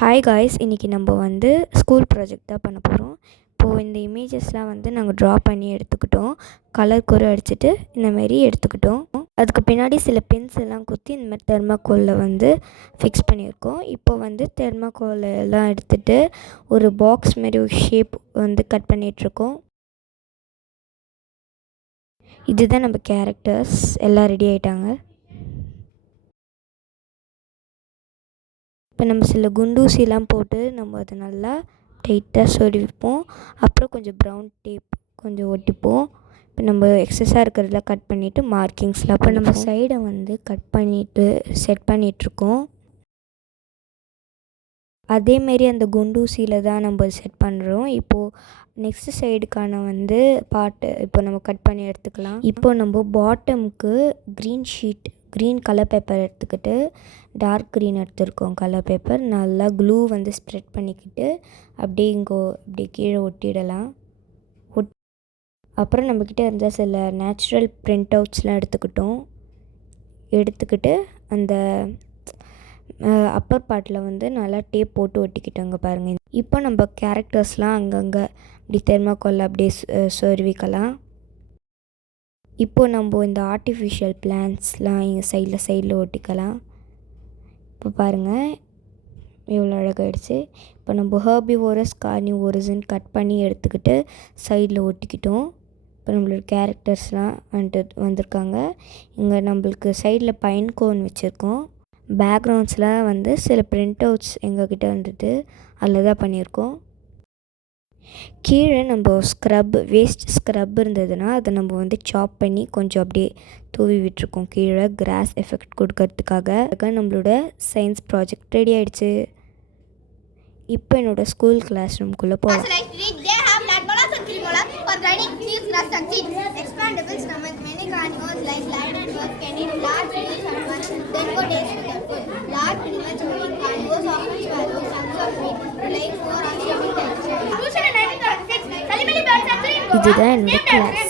Hi guys, இன்றைக்கி நம்ம வந்து ஸ்கூல் ப்ராஜெக்ட் தான் பண்ண போகிறோம். இப்போது இந்த இமேஜஸ்லாம் வந்து நாங்கள் ட்ரா பண்ணி எடுத்துக்கிட்டோம். கலர் கூட அடிச்சுட்டு இந்தமாரி எடுத்துக்கிட்டோம். அதுக்கு பின்னாடி சில பென்ஸ் எல்லாம் குத்தி இந்தமாதிரி தெர்மாக்கோலில் வந்து ஃபிக்ஸ் பண்ணியிருக்கோம். இப்போ வந்து தெர்மாக்கோல் எல்லாம் எடுத்துகிட்டு ஒரு பாக்ஸ் மாரி ஒரு ஷேப் வந்து கட் பண்ணிகிட்ருக்கோம். இதுதான் நம்ம கேரக்டர்ஸ் எல்லாம் ரெடி ஆகிட்டாங்க. இப்போ நம்ம சில குண்டூசிலாம் போட்டு நம்ம அதை நல்லா டைட்டாக சொருவிப்போம். அப்புறம் கொஞ்சம் ப்ரௌன் டேப் கொஞ்சம் ஒட்டிப்போம். இப்போ நம்ம எக்ஸஸாக இருக்கிறதெல்லாம் கட் பண்ணிவிட்டு மார்க்கிங்ஸ்லாம் இப்போ நம்ம சைடை வந்து கட் பண்ணிவிட்டு செட் பண்ணிகிட்ருக்கோம். அதேமாரி அந்த குண்டூசியில் தான் நம்ம செட் பண்ணுறோம். இப்போது நெக்ஸ்ட்டு சைடுக்கான வந்து பார்ட்டு இப்போ நம்ம கட் பண்ணி எடுத்துக்கலாம். இப்போ நம்ம பாட்டமுக்கு க்ரீன் கலர் பேப்பர் எடுத்துக்கிட்டு டார்க் க்ரீன் எடுத்துருக்கோம். கலர் பேப்பர் நல்லா க்ளூ வந்து ஸ்ப்ரெட் பண்ணிக்கிட்டு அப்படியே கீழே ஒட்டிடலாம். அப்புறம் நம்மக்கிட்ட இருந்த சில நேச்சுரல் பிரிண்ட் அவுட்ஸ்லாம் எடுத்துக்கிட்டு அந்த அப்பர் பார்ட்டில் வந்து நல்லா டேப் போட்டு ஒட்டிக்கிட்டோங்க பாருங்கள். இப்போ நம்ம கேரக்டர்ஸ்லாம் அங்கங்கே இப்படி தெர்மாக்கோலில் அப்படியே சொருவிக்கலாம். இப்போது நம்ம இந்த ஆர்டிஃபிஷியல் பிளான்ட்ஸ்லாம் இங்கே சைடில் ஒட்டிக்கலாம். இப்போ பாருங்கள் எவ்வளோ அழகாகிடுச்சு. இப்போ நம்ம ஹெர்பிவோரஸ் கார்னிவோரஸ்ன்னு கட் பண்ணி எடுத்துக்கிட்டு சைடில் ஒட்டிக்கிட்டோம். இப்போ நம்மளோட கேரக்டர்ஸ்லாம் வந்திருக்காங்க. இங்கே நம்மளுக்கு சைடில் பைன் கோன் வச்சுருக்கோம். பேக்ரவுண்ட்ஸ்லாம் வந்து சில பிரிண்ட் அவுட்ஸ் எங்கக்கிட்ட வந்துட்டு அதில் தான் பண்ணியிருக்கோம். கீழே நம்ம வேஸ்ட் ஸ்க்ரப் இருந்ததுன்னா அதை நம்ம வந்து சாப் பண்ணி கொஞ்சம் அப்படியே தூவி விட்டுருக்கோம். கீழே கிராஸ் எஃபெக்ட் கொடுக்கறதுக்காக நம்மளோட சயின்ஸ் ப்ராஜெக்ட் ரெடி ஆகிடுச்சு. இப்போ என்னோடய ஸ்கூல் கிளாஸ் ரூம்குள்ளே போகலாம். இதுதான் என்னோட கிளாஸ்.